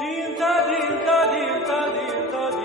Dinta, dinta, dinta, dinta, dinta.